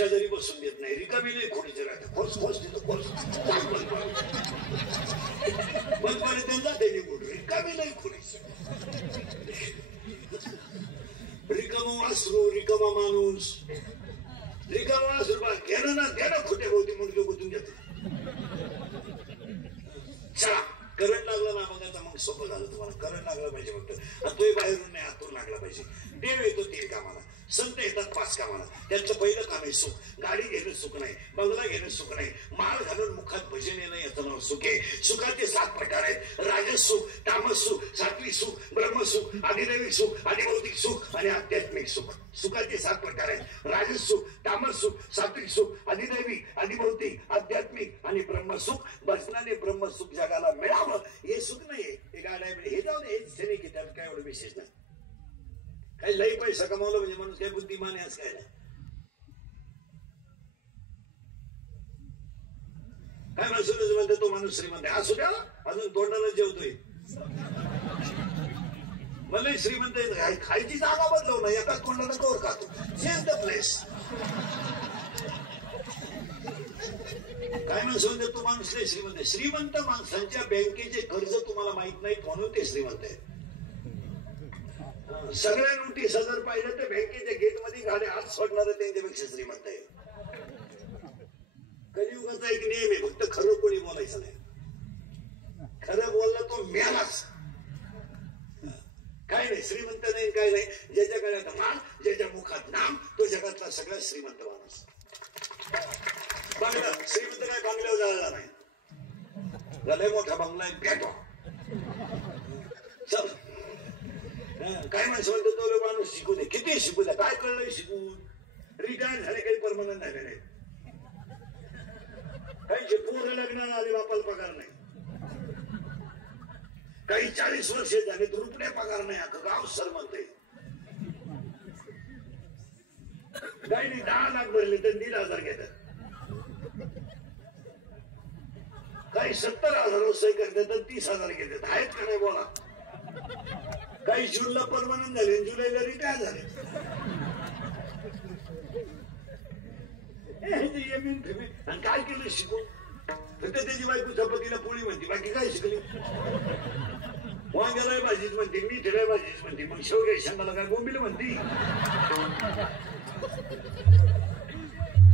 शेजारी बसून देत नाही, रिकामी नाही खोडीचे राहते, खोस खोस देतो खोस बंद पाणी त्यांचा ते निघून रिकामी नाही खोडीच. रिकामा वासरू, रिकामा माणूस, रिकामा वासरू घेणं ना घेणं खोटे भोवती मुलगे गुंतून घेतो. चला करंट लागला ना मग आता मग सोपं झालं तुम्हाला. करंट लागला पाहिजे फक्त, आणि तोही बाहेरून नाही आतून लागला पाहिजे. देव येतो 3 कामाला, संत येतात 5 कामाला. त्यातलं पहिलं काम आहे सुख. गाडी घेणं सुख नाही, बंगला घेणं सुख नाही, माळ घालून मुखात भजन येणं याचं नाव सुख आहे. सुखाचे 7 प्रकार आहेत: राजस सुख, तामस सुख, सात्विक सुख, ब्रह्मसुख, आदिदैविक सुख, आदिभौतिक सुख आणि आध्यात्मिक सुख. सुखाचे 7 प्रकार आहेत: राजस सुख, तामस सुख, सात्विक सुख, आदिदैविक, आदिभौतिक, आध्यात्मिक आणि ब्रह्मसुख. बसनाने ब्रह्मसुख जगाला मिळावं हे सुख नाहीये. हे गाड्या हे जाऊन हेच नाही की त्यात काय एवढं विशेष नाही. काही लई पैसा कमावला म्हणजे माणूस काय बुद्धिमान आहे असं काय नाही. काय माणूस म्हणते तो माणूस श्रीमंत आहे, असू द्या अजून तोंडाला जेवतोय. मला श्रीमंत खायची जागा बदलव ना, एका तोंडाला कवर खातो. Change the place. काय माणसं म्हणते तो माणूस नाही श्रीमंत आहे. श्रीमंत माणसांच्या बँकेचे कर्ज तुम्हाला माहित नाही म्हणून ते श्रीमंत आहे. सगळ्या नोटीस जर पाहिलं तर बँकेच्या गेट मध्ये गाड्या हात सोडणार त्यांच्यापेक्षा श्रीमंत आहे. कलियुगाचा एक नियम आहे, फक्त खरं कोणी बोलायचं नाही. खरं बोलला तो मेलाच. काय नाही श्रीमंत नाही काय नाही. ज्याच्या गळ्यात माल, ज्याच्या मुखात नाम, तो जगातला सगळ्यात श्रीमंत माणूस. बंगला श्रीमंत काय बंगल्यावर झाला नाही, लय मोठा बंगला आहे भेटो. चल काय माणसं म्हणतो तो माणूस शिकू दे, किती शिकू द्या, काय कळलंय शिकून. रिटायर झाले काही परमनंट झाले नाही. काही पूर्ण लग्नाला आले बापाला पगार नाही. काही 40 वर्ष झाले तर रुपये पगार नाही. अख्खं गाव श्रीमंत आहे. काही नाही 10 लाख भरले तर 1,500 घेतात. काही 70,000 वसई करतात तर 30,000 घेतात. आहेत का नाही बोला. काही जूनला परमनंट झाले, जुलैला रिटायर झाले. आणि काय केलं शिकून. फक्त त्याची बायको चपातीला पोळी म्हणते, बाकी काय शिकली. वांग्याला भाजीच म्हणते, मीठला भाजीच म्हणते, मग शेवग्या शेंगाला काय बोंबील म्हणते.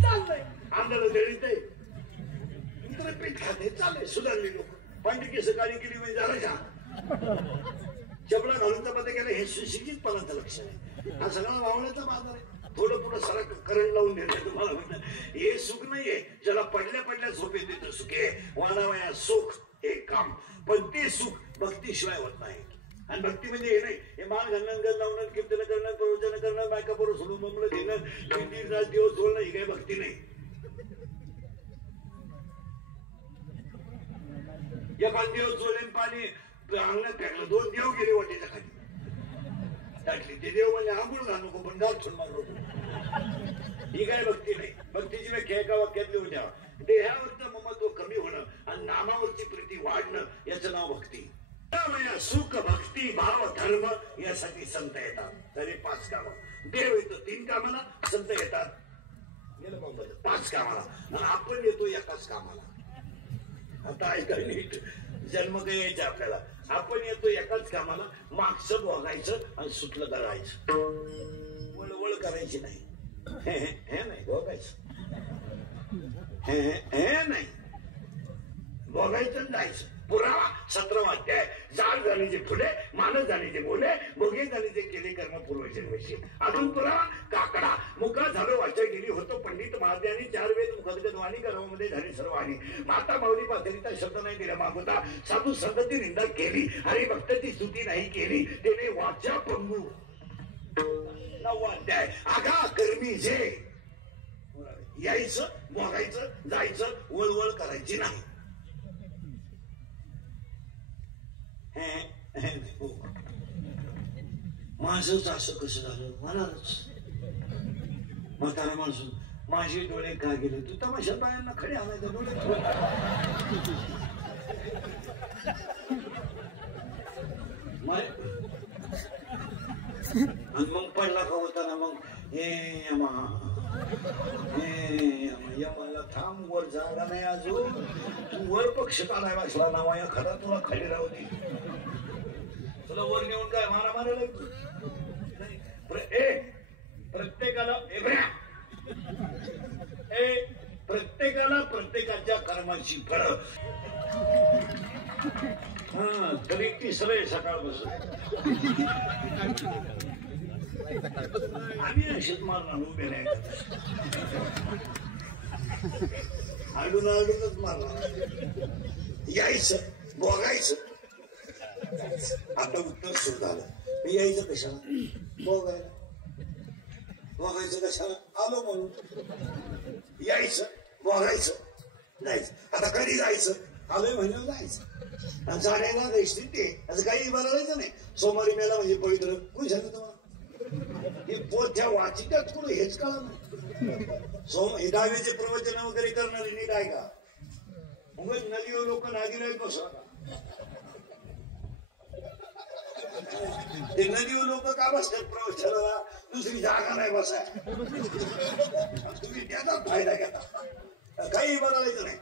चाललंय आंधळ दळीत आहे, पीठ खाते, चाललंय. सुधारले लोक. पांढरी केस काळी केली म्हणजे झालं का. चपला घालून चपात्या गेला हे सुशिक्षित पणाचं लक्ष आहे. हा सगळा वावण्याचा बाजार आहे. थोडं पुढं सारा करंट लावून देते तुम्हाला म्हणतात. हे सुख नाहीये ज्याला पडल्या पडल्या झोप येते तर सुख आहे. वाणावया सुख हे काम, पण ते सुख भक्तीशिवाय होत नाही. आणि भक्ती म्हणजे हे नाही हे माल घालणं, गल लावणं, कीर्तन करणं, प्रवचन करणं, बायका बरोबर सोडून ममलं घेणं, 3-3 तास दिवस जोडणं, ही काही भक्ती नाही. एखादा दिवस जोडले पाणी अंगणात टाकलं, 2 देव गेले वाटेच्या खाली टाकली. ते देव म्हणजे आंघोळ घालू नको पण गाव ठेवून मारलो. ही काय भक्ती नाही. भक्तीची व्याख्या एका वाक्यातली होत्या: देहावरचं ममत्व कमी होणं आणि नामावरची प्रीती वाढणं याचं नाव भक्ती. सुख, भक्ती, भाव, धर्म यासाठी संत येतात. तरी 5 कामं. देव येतो 3 कामाला, संत येतात गेलं मग 5 कामाला, आणि आपण येतो एकाच कामाला. आता ऐकाय नीट. जन्म काय यायचं आपल्याला. आपण येतो एकाच कामाला, मागचं बघायचं आणि सुटलं करायचं. वळवळ करायची नाही. हे नाही बघायचं, हे नाही बघायचं जायचं. पुरावा 17वा अध्याय. जाळ जाणीचे फुले, मानस जाणीचे बोले, भोगे जाणीचे केले कर्म पूर्वजन्मशी. अजून पुरावा काकडा. मुका झालो वाचा गेली, होतो पंडित महात्यानी 4 वेद मुखदगत वाणी, कर्मामध्ये झाली सर्व हानी. माता माऊली पाथरीचा शब्द नाही दिला मागोता, साधू संतती निंदा केली, हरी भक्ताची स्तुती नाही केली, त्याने वाचा पंगू. 9वा अध्याय. आगा कर्मी जे. यायचं, बघायचं, जायचं, वळवळ करायची नाही. माझंच असं कसं झालं मलाच. म्हातारा माणूस, माझे डोळे का गेले. तू तमाशा बायांना खडे आणायचं डोळे. आणि मग पडला का होता ना मग हे थांब वर जागा नाही अजून तू वर पक्ष काढाय वाचला नावा या खरा तुला खाली राहू दे तुला वर नेऊन काय मारा मारायला प्रत्येकाला प्रत्येकाला प्रत्येकाच्या कर्माची फळ हा तरी ती सगळे सकाळ बसून आम्ही अशीच मारणार उभे नाही आडून आडूनच मारणार यायचं बघायचं आता उत्तर सुरू झालं यायचं कशाला बघायला बघायचं कशाला आलो म्हणून यायचं बघायचं जायचं आता कधी जायचं आलोय म्हणून जायचं जाण्याला रेस्टिंग ते असं काही बोलायचं नाही सोमवारी मेला म्हणजे पवित्र कोणी सांगतो तुम्हाला हे पोथ्या वाचित्यात कुठं हेच कळा नाही दहावीचे प्रवचन वगैरे करणारे नीट आहे का मग नदीवर लोक नागीला बसवा ते नदीवर लोक का बसतात प्रवचनाला दुसरी जागा नाही बसाय तुम्ही त्याचाच फायदा घेता काही बोलायचं नाही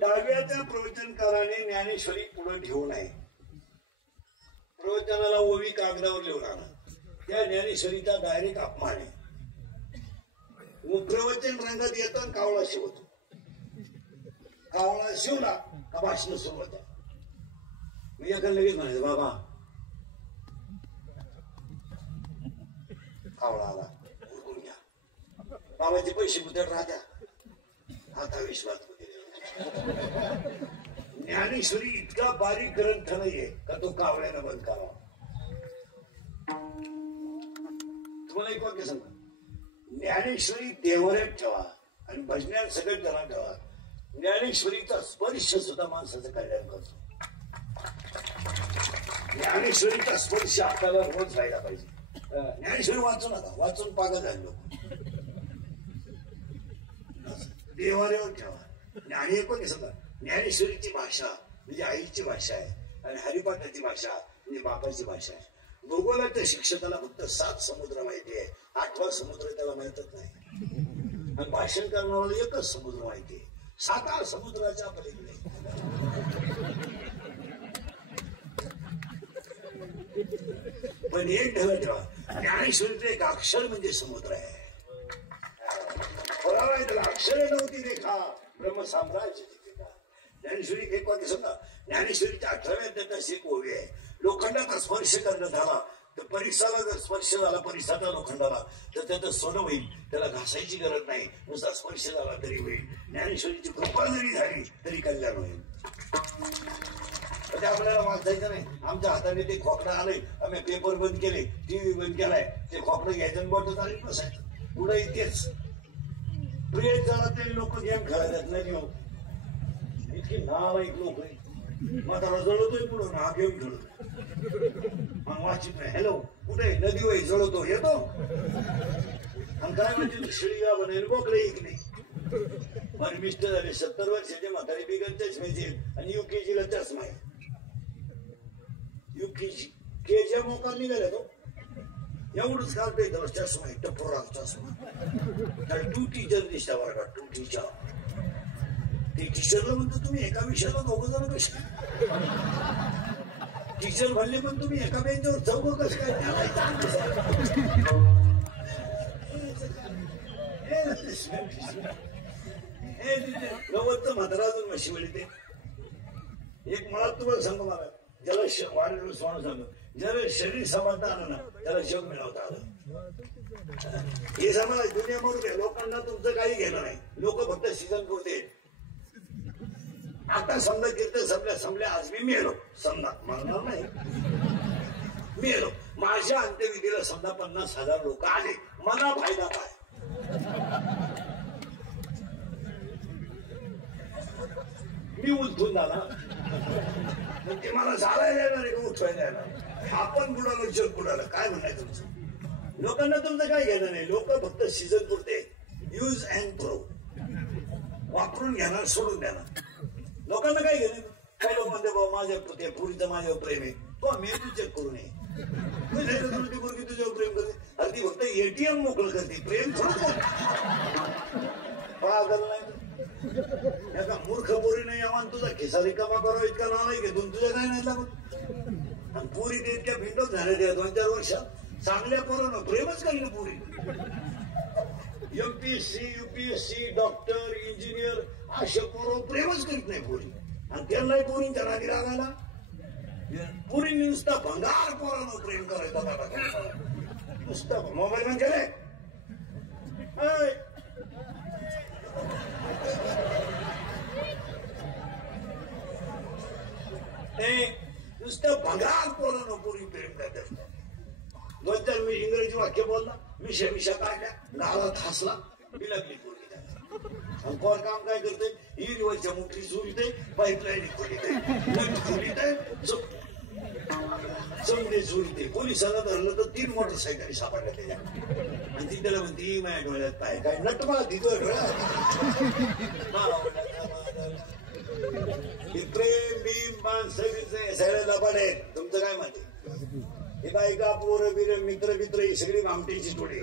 दहाव्याच्या प्रवचनकाराने ज्ञानेश्वरी पुढे ठेवू नये प्रवचनाला ओवी कागदावर लिहून आणा त्या ज्ञानेश्वरीचा डायरेक्ट अपमान आहे प्रवचन रंगात येतात कावळा शिवतो कावळा शिवला का भाषण सुरुवात आहे मी एका लगेच म्हणायचं बाबा कावळा आला उरकून घ्या बाबाचे पैसे कुठे राहत्या आता विश्वास ज्ञानेश्वरी इतका बारीक ग्रंथ नाहीये का तो कावळ्यानं बंद करावा तुम्हाला एक वाक्य सांगा ज्ञानेश्वरी देवऱ्यात ठेवा आणि भजण्यात सगळं जणांना ठेवा ज्ञानेश्वरीचा स्पर्श सुद्धा माणसाचं कल्याण करतो ज्ञानेश्वरीचा स्पर्श आपल्याला रोज व्हायला पाहिजे ज्ञानेश्वरी वाचू नका वाचून पागल झाले लोक देवाऱ्यावर ठेवा आणि एक वाक्य सांगा ज्ञानेश्वरीची भाषा म्हणजे आईची भाषा आहे आणि हरिपाठाची भाषा म्हणजे बापाची भाषा आहे भूगोलाच्या शिक्षकाला फक्त 7 समुद्र माहिती आहे 8वा समुद्र त्याला माहितच नाही आणि भाषण करणाऱ्याला एकच समुद्र माहिती आहे 7 समुद्राच्या पलीकडे पण एक ढग ठेवा ज्ञानेश्वरीचं एक अक्षर म्हणजे समुद्र आहे त्याला अक्षरे नव्हती रेखा ब्रह्मसाम्राज्य ज्ञानेश्वरी एक वाक्य सांगा ज्ञानेश्वरीच्या 18व्या अध्यायात एक ओवी आहे लोखंडाचा स्पर्श करण्यात आला तर परिसाला जर स्पर्श झाला परिसाचा लोखंडाला तर त्याचं सोनं होईल त्याला घासायची गरज नाही नुसता स्पर्श झाला तरी होईल ज्ञानेश्वरीची कृपा जरी झाली तरी कल्याण होईल आपल्याला वाचायचं नाही आमच्या हाताने ते खोकडं आलंय आम्ही पेपर बंद केले टीव्ही बंद केलाय ते खोकडं घ्यायचं बॉटल चालत बसायचं पुढे इथेच प्रिय जणातले लोक गेम खेळायला नाही घेऊ इतकी नालायक लोक म्हातारा जळतोय पुढं ना घेऊन खेळतो मग वाचित नाही हॅलो कुठे नदी वय जळतो येतो आणि काय म्हणजे शिळीगा बनेल बोकडे एक नाही पण मिस्टर झाले 70 वर्षाचे म्हातारे बिगर चष्म्याचे आणि UKG ला चष्मा आहे UKG केच्या मोकार निघाला तो एवढंच काढतोय त्याला चष्मा आहे टप्पराचा चष्मा त्याला 2 टीचर दिसता बरं का 2 टीचर ते टीचरला म्हणतो तुम्ही एका विषयाला 2 जण कसे टीचर म्हणले पण तुम्ही एका बेंचवर 4 कसं काय गवतचं म्हातारा अजून म्हशी वळी ते एक मला तुम्हाला सांगू मला ज्याला वाढेल स्वान सांगू ज्याला शरीर समानता आलं ना त्याला जग मिळवता आलं हे समाज दुनिया म्हणून लोकांना तुमचं काही घेणं नाही लोक फक्त सीझन करते आता समजा कीर्तन संपल्या आज मी मेलो समजा म्हणणार नाही मेलो माझ्या अंत्यविधीला समजा 50,000 लोक आले मला फायदा काय मी उलटून झाला ते मला चालायला येणार आहे का उठवायला येणार आपण बुडालो जग बुडालं काय म्हणायचं तुमचं लोकांना तुमचं काय घेणं नाही लोक फक्त सीझन पुरते यूज अँड थ्रो वापरून घेणार सोडून देणार लोकांना काय घेणं काय लोक म्हणते बाबा माझ्या पुरीचं माझ्यावर प्रेम आहे तो मेंदू चेक करू नये ती पोरगी तुझ्यावर प्रेम करते अरे ती फक्त ATM मोकळं करते प्रेम थोडं पागल नाही एका मूर्ख पोरीने यावा तुझा खिसा रिकामा करावा इतका नालायक आहे तुझ्या काय नाही लागत. आणि पोरी ते इतक्या भिंडच झाल्या त्या 2-4 वर्षात चांगल्या पोरानं प्रेमच करीन पोरी. एमपीएससी युपीएससी डॉक्टर इंजिनियर अशा पोरं प्रेमच करीत नाही पोरी. आणि त्यांनाही पोरींच्या नादी लागायला पोरींनी नुसता भंगार पोरानं प्रेम करायचा. नुसता मोबाईल मध्ये गेले नुसतं भंगार पोरानं पोरी प्रेम करतात. 2-4 मी इंग्रजी वाक्य बोलला मिशा काढल्या गावात हसला बिलगली पोरगी. आणि कोण काम काय करते इरीवरच्या मोठी चोरीते पाईपलाईन खोलीते नट खोलीते चमडे चोरीते. पोलिसांना धरलं तर 3 मोटरसायकली सापडल्या त्याच्या. आणि ती त्याला म्हणती माझ्या डोळ्यात पाय काय नट मला तिथं डोळ्यात प्रेम भीम माणसं सगळ्याला पडे. तुमचं काय माहिती हे बायका पोरं बिर मित्र मित्र ही सगळी भामटीची टोळी.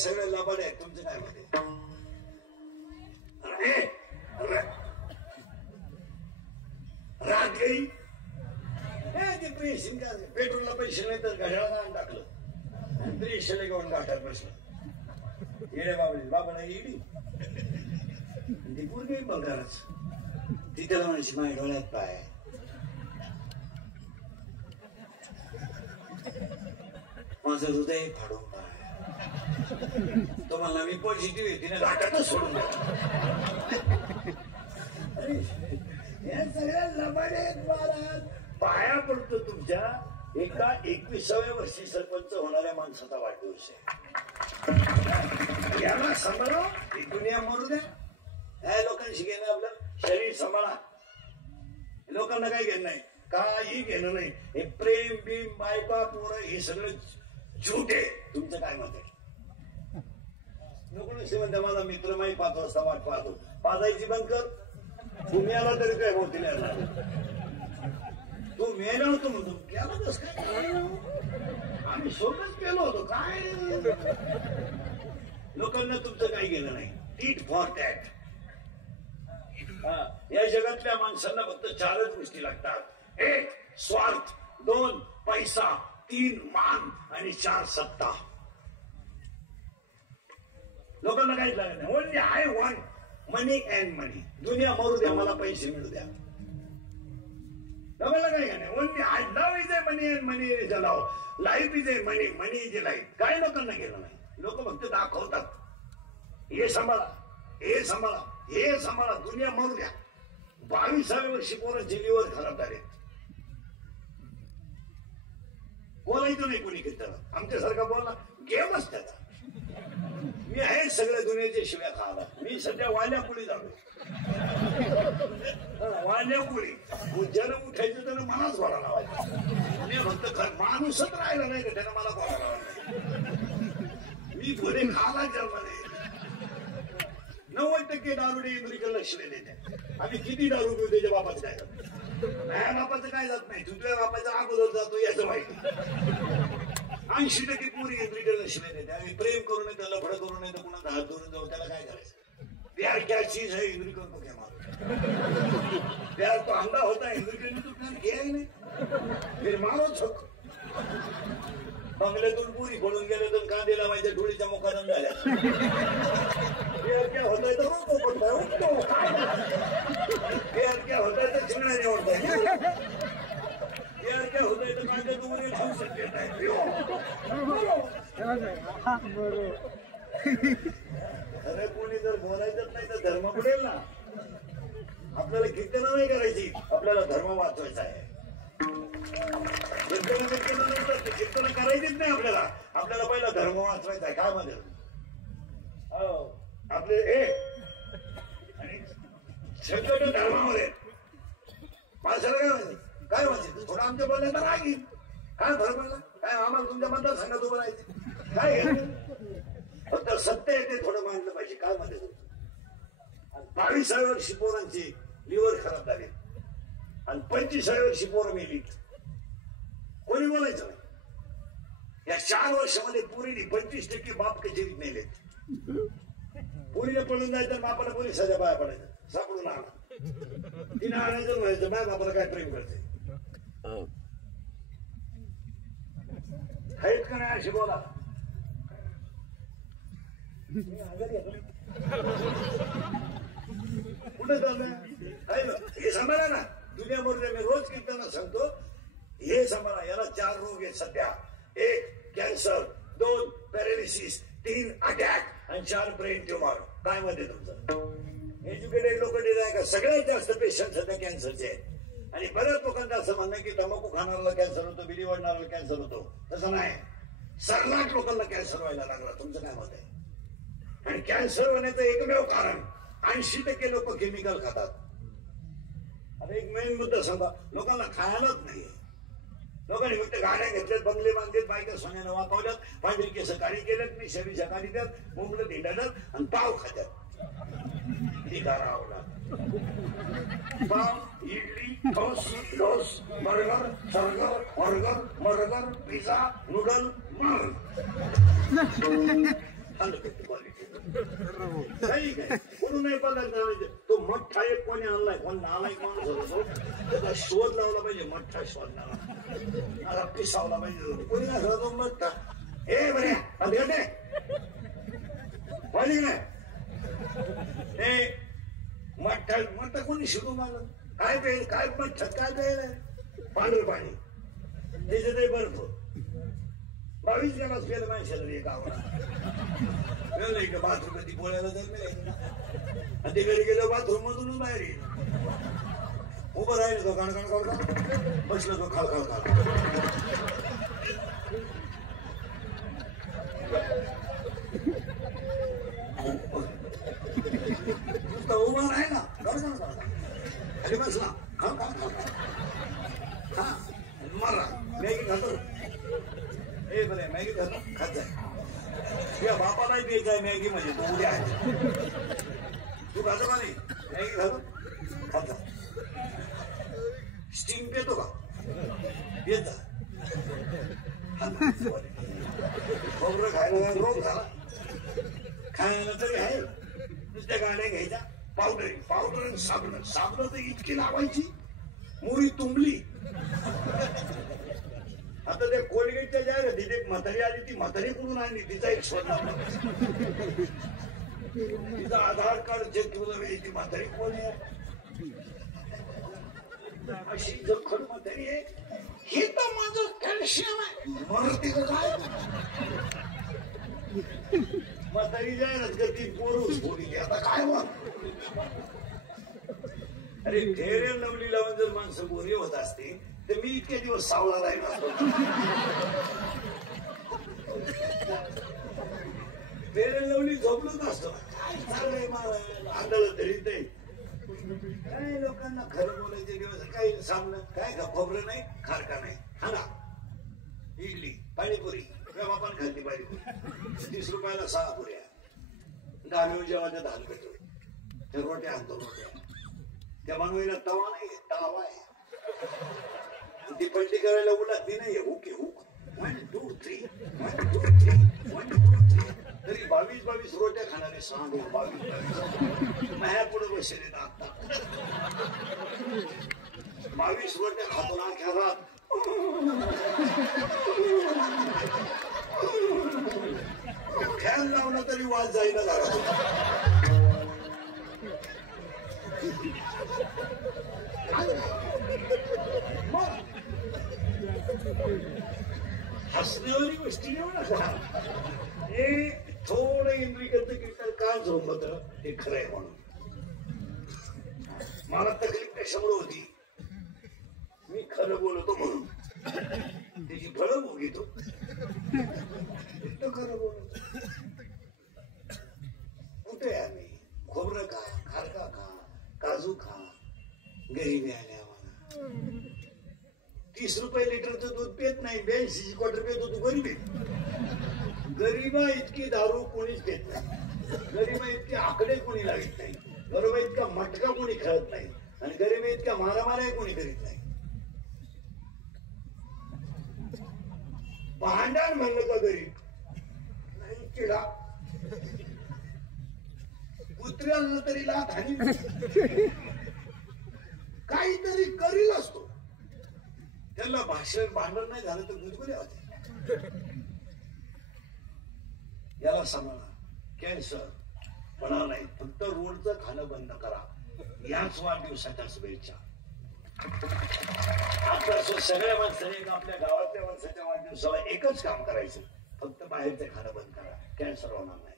सगळं लबाड आहे. तुमचं काय माहिती रात गई पेट्रोलला पैसे नाही तर घड्याळाला आणून टाकलं. प्रेशला घेऊन गाठात बसलं. येडे बाबाला येडी ती पूर्वी बघारच ती त्याला म्हणायची माझ्या डोळ्यात पाय. माझं हृदय फाडून पाय. तो म्हणला मी पॉझिटिव्ह आहे तिने घाटातच सोडून या सगळ्या लबाडे महाराज. पाया पडतो तुमच्या एका 21व्या वर्षी सरपंच होणाऱ्या माणसाचा वाढदिवस आहे. याला सांभाळा ही दुनिया मरू द्या. ह्या लोकांशी घेणं आपलं शरीर सांभाळा. लोकांना काही घेणं नाही काही घेणं नाही. हे प्रेम बीम बायपा पोरं हे सगळं झूट आहे. तुमचं काय मत आहे? नको नसे म्हणते माझा मित्र माही 5 वाजता वाट पाहतो. पाजायची बंद कर. तुम्ही आला तरी काय होती नाही. तू मेला होतो म्हणतो केला तस काय आम्ही सोबतच केलो होतो काय. लोकांना तुमचं काही गेलं नाही. Tit for tat. या जगातल्या माणसांना फक्त 4च गोष्टी लागतात. 1 स्वार्थ, 2 पैसा, 3 मान आणि 4 सत्ता. लोकांना काहीच लागत नाही. Only I want money and money. दुनिया मरू द्या मला पैसे मिळू द्या. लोकांना काही नाही. Only I love is a money and money is a love. Life is a money money is a life. काही लोकांना गेलं नाही. लोक फक्त दाखवतात. हे सांभाळा हे सांभाळा हे सांभाळा. दुनिया मरू द्या. 22व्या वर्षी पोरांचे लिव्हर खराब झाले. बोलायचं नाही कोणी किती आमच्यासारखा बोलला गेमच त्याचा. मी आहे सगळ्या दुनियेच्या शिव्या खाला. मी सध्या वाल्यापुळी जातो. वाल्यापुळी जन्म उठायचं त्यानं मलाच बोला लावायचं. मी फक्त माणूसच राहिला नाही का त्यानं मला बोला लावायचं. मी थोडे खाला जन्माने. 90% दारुडे इंद्रिकला शिवे देते. आम्ही किती दारू पिऊ त्याच्या बापाचं काय जात माझ्या बापाचं काय जात नाही. तुझ्या बापाचा अगोदर जातो याचं माहिती. 80% पुरी इंद्रिकला शिवे देते. आम्ही प्रेम करू नये त्याला फडं करू नये तर कुणाचा हात धरून जाऊ त्याला काय करायचं. प्यार क्या चीज है इंद्रिकल को क्या मारो. प्यार तो अंधा होता है इंद्रिकल ने तो प्यार किया ही नहीं. फिर मारो झक. बंगल्यातून पुरी पडून गेले तर कांदे लावायच्या डोळीच्या मुखानं झाल्या. प्यार क्या होता है तो रोको पडता प्यार क्या होता है तो चिंगड़ा निवडता है. प्यार क्या होता है तो कांदे तुम्ही खाऊ शकते नाही. अरे कोणी जर बोलायचंच नाही तर धर्म पडेल ना. आपल्याला कीर्तन नाही करायची. आपल्याला धर्म वाचवायचा आहे. कीर्तन करायचीच नाही आपल्याला. आपल्याला पहिला धर्म वाचवायचा आहे. काय मध्ये आपले शक्यतो धर्मावर आहे. माणसाला काय माहिती काय माहिती थोडं आमच्या बोलण्यात राग येईल. काय फरक पडला काय आम्हाला तुमच्या मतदार संघात उभं राहायचं काय फक्त सत्य आहे ते थोडं मांडलं पाहिजे. काय मध्ये 22व्या वर्षी पोरांची लिव्हर खराब झाले आणि 25व्या वर्षी पोरं मेलीत. कोणी बोलायचं नाही. या 4 वर्षामध्ये पुरीने 25% बाप कचेरीत नेलेत. पुरीने पळून जायचं बापाला पोलिसाच्या बाया पडायचं सापडून आणा तिने आणायचं म्हणायचं बाय बापाला काय प्रेम करते आहेत का नाही अशी बोला. कुठे चाललंय हे सांभाळा ना. दुनियामध्ये मी रोज कीर्तनाला सांगतो हे सांभाळा. याला 4 रोग आहेत सध्या. 1 कॅन्सर, 2 पॅरालिसिस, 3 अटॅक आणि 4 ब्रेन ट्युमर. काय मध्ये तुमचं एज्युकेटेड लोक नाही का सगळ्यात जास्त पेशंट सध्या कॅन्सरचे आहेत. आणि बऱ्याच लोकांचं असं म्हणणं की तंबाखू खाणाऱ्याला कॅन्सर होतो, बिडी वाढणाऱ्याला कॅन्सर होतो. तसं नाही. सर्वात लोकांना कॅन्सर व्हायला लागला. तुमचं काय मत आहे? आणि कॅन्सर होण्याचं एकमेव कारण 80% लोक केमिकल खातात. आता एक मेन मुद्दा सांगा लोकांना खायलाच नाही. लोकांनी फक्त गाड्या घेतल्यात, बंगले बांधलेत, बायका सोन्यानं वाकवल्यात, पांढरी केस काळी केल्यात, मिशा काढी द्यात, मुंबईत धिंडातात आणि पाव खात्यात. पाव, idli, toast, burger, burger, pizza, noodle, काही काय कोणी नाही पदार्थ. तो मठ्ठा एक कोणी आणलाय कोण नालायक माणूस होतो त्याचा शोध लावला पाहिजे. मठ्ठा शोधला पिसावला पाहिजे. कोणी असला तो मठ्ठा हे बरे हे मठ्ठा कोणी शिकू मला काय पेल काय मठ्ठा काय पेल पांढर पाणी त्याच्यात बर्फ 22 जणांच केलं माझ्या शेजारी एक आवडा बाथरूम ती बोलायला जाईल मी ते घरी गेलो बाथरूम मधून बाहेर येईल. उभं राहिलं तो कणकण करता बसलं तो खळखळ खाल उभा राहिला खाली बसला हा मारा मॅगी खातो. हे बरे मॅगी खातो खात जाय. या बापालाही द्यायचं मॅगी म्हणजे तू उद्या आहे तू खातो का नाही मॅगी खातो खाता. स्टीम पेतो का येत खोबरं खायला रोग झाला. खायला तरी आहे नुसत्या गाड्या घ्यायच्या. पावडर साबण तर इतकी लावायची मोरी तुंबली. आता त्या कोलगेटच्या जाहिरातीत एक म्हातारी आली. ती म्हातारी कुठून आणली तिचा एक शोध लावला. तिचा आधार कार्ड चेक केलं ती म्हातारी कोण आहे अशी जखड म्हातारी आहे. हे तर माझं कॅल्शियम आहे मरते का काय म्हातारी जाहिरात करते पोरूस बोली आता काय मग. अरे फेअर अँड लवली लावून जर माणसं बोरी होत असते तर मी इतके दिवस सावला राहिला असतो. फेअर अँड लवली झोपलोच असतो. काय चाललंय मला आंधळ तरी ते काय लोकांना खरं बोलायचे दिवस काही सामनं काय का खोबरं नाही खारका नाही. हा ना इडली पाणीपुरी बापान खाल्ली पाणीपुरी 30 रुपयाला 6 पुऱ्या. दानव जेव्हा धान करतो त्या रोट्या आणतो. रोट्या त्या मानवीला तवा नाही तलावा आहे. ती पलटी करायला उलाती नाही हुक हुक 1 2 3 1 2 3 1 2 3 तरी 22 रोट्या खाणारे सांग 22 माझ्या पुढे बसले आता 22 रोट्या खातो ना घरात. फॅन लावला तरी वाज जाईना घरात. हसण्यावारी गोष्टी घेऊ नका. हे थोडं इंद्रियगत कीर्तन का झोपत हे खरंय म्हणून. मला तकलीफ कशामुळे होती मी खरं बोलतो म्हणून त्याची फळं भोगितो. खरं बोलतो कुठे आम्ही खोबरं खा खारका खा काजू काजू खा. गरीबी आली आम्हाला. 30 रुपये लिटरचं दूध पेत नाही, 82 क्वार्टर पेत होतो. गरीब आहे. गरीबा इतकी दारू कोणीच पेत नाही. गरीबा इतके आकडे कोणी लावित नाही. गरीबा इतका मटका कोणी खेळत नाही. आणि गरीबा इतका मारामाऱ्या कोणी करीत नाही. भांडण म्हणलं का गरीब नाही चिडा. कुत्र्याला तरी लाथ आणि काहीतरी करील असतो. त्याला भाषण भांडण नाही झालं तर गुदगुल्या होते. याला सांभाळा. कॅन्सर म्हणा नाही, फक्त रोडचं खाणं बंद करा. याच वाढदिवसाच्या शुभेच्छा. आपल्या सगळ्या माणसाने आपल्या गावातल्या माणसाच्या वाढदिवसाला एकच काम करायचं, फक्त बाहेरचं खाणं बंद करा. कॅन्सर होणार नाही.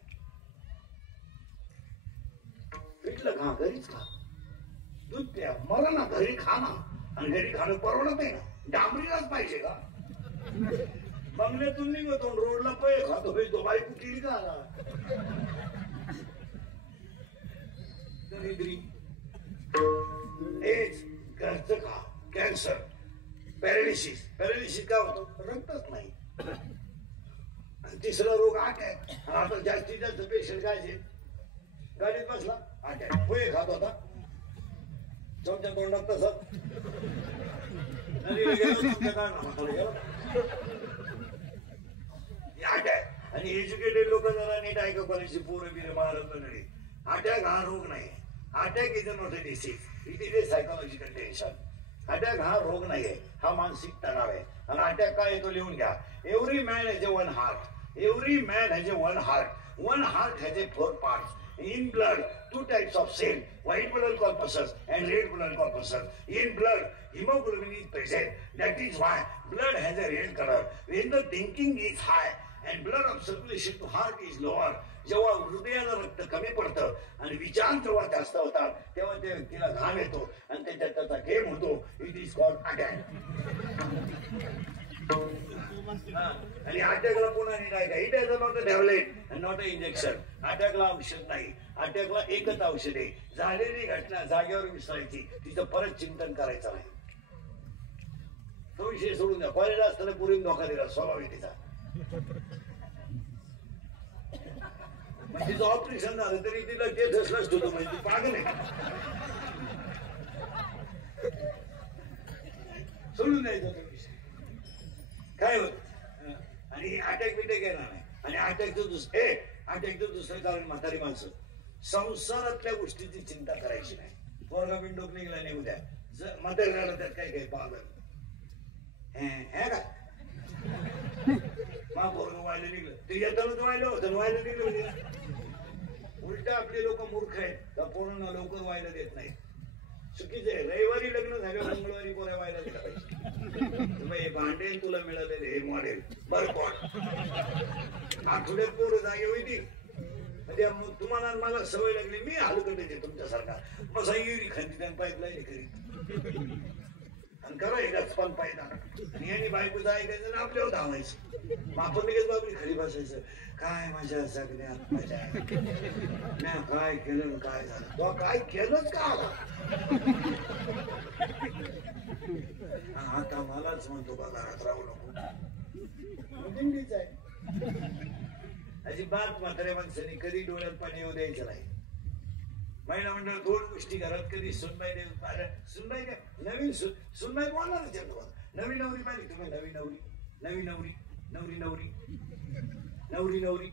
पिठलं खा, घरीच खा. दूध प्या, मला ना घरी खा ना. आणि घरी खाणं परवडत नाही ना. डांबरीलाच पाहिजे का? बंगल्यातून निघतो रोडला पै खातो. तो बाई कुठली का आला दरिद्री. हेच घरचं खा. Cancer, paralysis. पॅरालिसिस का होतो? रक्तच नाही. तिसरा रोग अटॅक. आता जास्तीत जास्त पेशंट काय गाडीत बसला अटॅक. पोहे खात होता, चमच्या तोंडात तसं अटॅक. आणि एज्युकेटेड लोक जरा नीट ऐका. कॉलेजची पोरं बिरं महाराज नडे. अटॅक हा रोग नाही. Attack is not a disease, it is a psychological tension. Attack हा रोग नाहीये, हा मानसिक तणाव आहे. आणि अटॅक काय येतो लिहून घ्या. Every man has a one heart. Every man has a one heart. One heart has a 4 parts. In blood, 2 types of cell, white blood corpuscles and red blood corpuscles. In blood, hemoglobin is present. That is why blood has a red color. When the thinking is high and blood of circulation to heart is lower, जेव्हा हृदयाला रक्त कमी पडतं आणि विचार जेव्हा जास्त होतात तेव्हा त्या व्यक्तीला घाम येतो आणि त्याच्यात त्याचा गेम होतो. It is called attack. आणि अटॅकला पुन्हा नीट आहे का? It is not a tablet not a injection. अटॅकला औषध नाही. अटॅकला एकच औषध आहे. झालेली घटना जागेवर विसरायची, तिचं परत चिंतन करायचं नाही. तो विषय सोडून द्या. कॉलेजला असताना पुरीन धोका दिला, स्वभाव आहे तिचा. तिचं ऑपरेशन झालं तरी तिला ते धसलाच ठेवतो. म्हणजे ती पागल आहे. सोडून द्यायचा तो विषय. काय होत? आणि अटॅक बिटॅक येणार नाही. आणि अटॅकचं दुसरं कारण म्हातारी माणसं संसारातल्या गोष्टीची चिंता करायची नाही. पोरगा बिंडोक निघला नाही उद्या म्हातारी झालं त्यात काय काय पागल हे का मा पोरग व्हायला निघलं ते येतानाच व्हायला होतं. व्हायला निघलं म्हणजे उलट आपले लोक मूर्ख आहेत. त्या पोरांना लवकर व्हायला देत नाही. चुकीचं आहे. रविवारी लग्न झालं, मंगळवारी पोऱ्या व्हायला दिला पाहिजे. भांडेल तुला मिळालेले हे मॉडेल बरं कोण आठवड्यात पोरं जागे होती. म्हणजे तुम्हाला मला सवय लागली. मी हलकटायचे तुमच्यासारखा मसा युरी खांदी त्यानं पाईपलाईन करीत आणि करा एकच पण पाहिजे. आणि यांनी बायकोचं ऐकायचं आणि आपल्यावर धावायचं. आपण लगेच बाबरी खरी बसायचं. काय माझ्या जगण्यात मजा आहे. मी काय केलं काय झालं? तो काय केलंच का आला? आता मलाच म्हणतो का घरात राहू नको. दिंडीच आहे. अजिबात म्हाताऱ्या माणसांनी कधी डोळ्यात पाणी येऊ द्यायचं नाही. महिला मंडळ 2 गोष्टी घरात कधी सुनबाई सुनबाई काय नवीन सुनबाई बोलणारच आहे तुम्हाला. नवी नवरी पाहिली तुम्ही? नवी नवरी नवी नवरी नवरी नवरी नवरी नवरी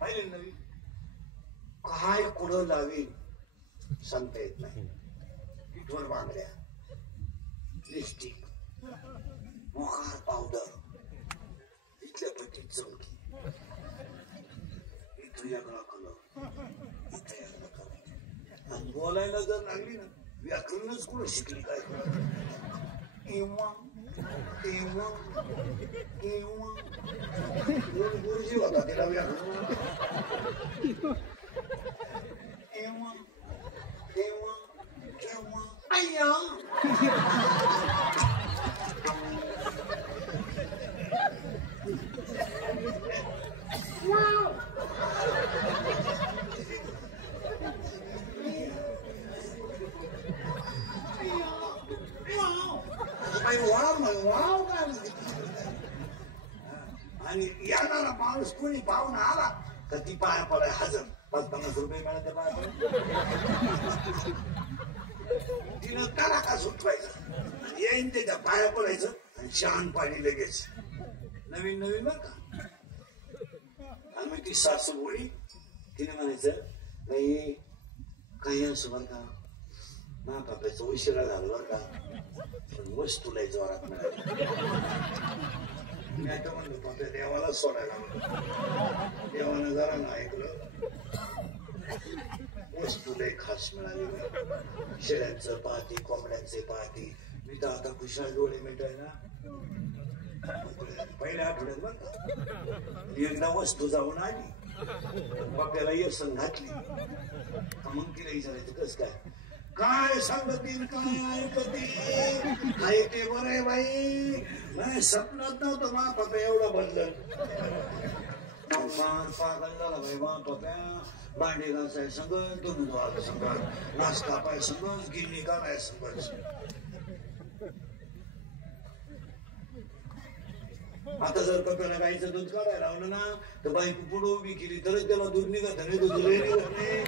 पाहिले नवी काय कुठं लावेल सांगता येत नाही. पिठवर बांगड्या, लिपस्टिक, मोकार पावडर, इथल्या पट्टीत चमकी, इथं यागळा कलर, इथं यागळा कलर. आणि बोलायला जर लागली ना व्याकरणच कुठं शिकली काय? तेव्हा तेव्हा तेव्हा गुरुजी होता तिला व्याकरण. तेव्हा तेव्हा तेव्हा अय्या काही वाव म्हण वाव काय म्हणते. आणि येणारा माणूस कोणी पाहुणा आला तर ती पाया पडाय हजर. 50-50 रुपये मिळाले पाया पडाय. तिनं त्याला का सुटवायचं येईन त्याच्या पाया पडायचं आणि शान पाणी लगेच. नवीन नवीन बर का. आम्ही ती सासू बोळी तिने म्हणायचं नाही काही असं बर का मा पाप्याचं उशिरा झालं बर का पण वस्तू लय जोरात मिळाली. मी आता म्हणलो पाप्या देवाला सोडायला देवानं जरा ना ऐकलं वस्तू लय खास मिळाली. शेळ्यांचं पाहती कोंबड्यांचे पाहती. मी तर आता खुशाल डोळे मिटाय ना पहिल्या आठवड्यात बर का एकदा वस्तू जाऊन आली बाप्याला येसन घातली मग तिला विचारायचं कस काय काय सांगतील काय ऐकते ऐकते बरं आहे बाई. नाही स्वप्नात नव्हतं मा पप्या एवढं बदलत. पागल झाला बाई मा पप्या. भांडे घासाय सगळं धुणं धुवायला सगळं घास कापाय सगळंच गिन्नी काढाय सगळंच. आता जर पप्याला गाईचं दूध काढायला लावलं ना तर बायको पुढं उभी केली तरच त्याला दूध निघत नाही दूध निघत नाही.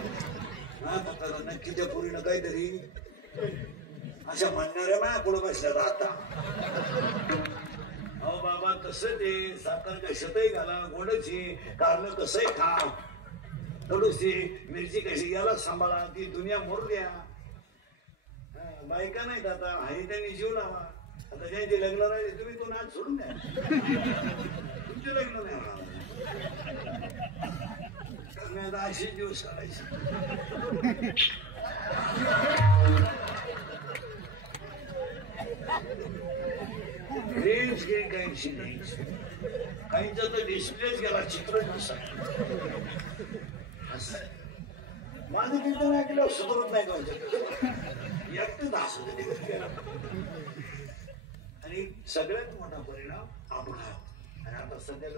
हा पप्याला नक्की त्या पोरीनं काहीतरी अशा म्हणणाऱ्या माझ्या पुढं बसल्यात आता. अहो बाबा कसं ते साखर कशातही घाला गोडची कारलं कसंही खा थोडीशी मिरची कशी याला सांभाळा ती दुनिया मोर द्या. बायका नाहीत आता हाही त्यांनी जीव लावा. आता ज्यांचे लग्न राहिले तुम्ही तो नाच सोडून द्या. तुमचे लग्न नाही आता असेच दिवस काढायचे. रेंज घे काहींची रेंज काहींचा तर डिस्प्लेच गेला चित्र दिसायला. माझं कीर्तन ऐकलं सुधरत नाही का एकटंच असं आणि सगळ्यात मोठा परिणाम अपघात. आणि आता सध्या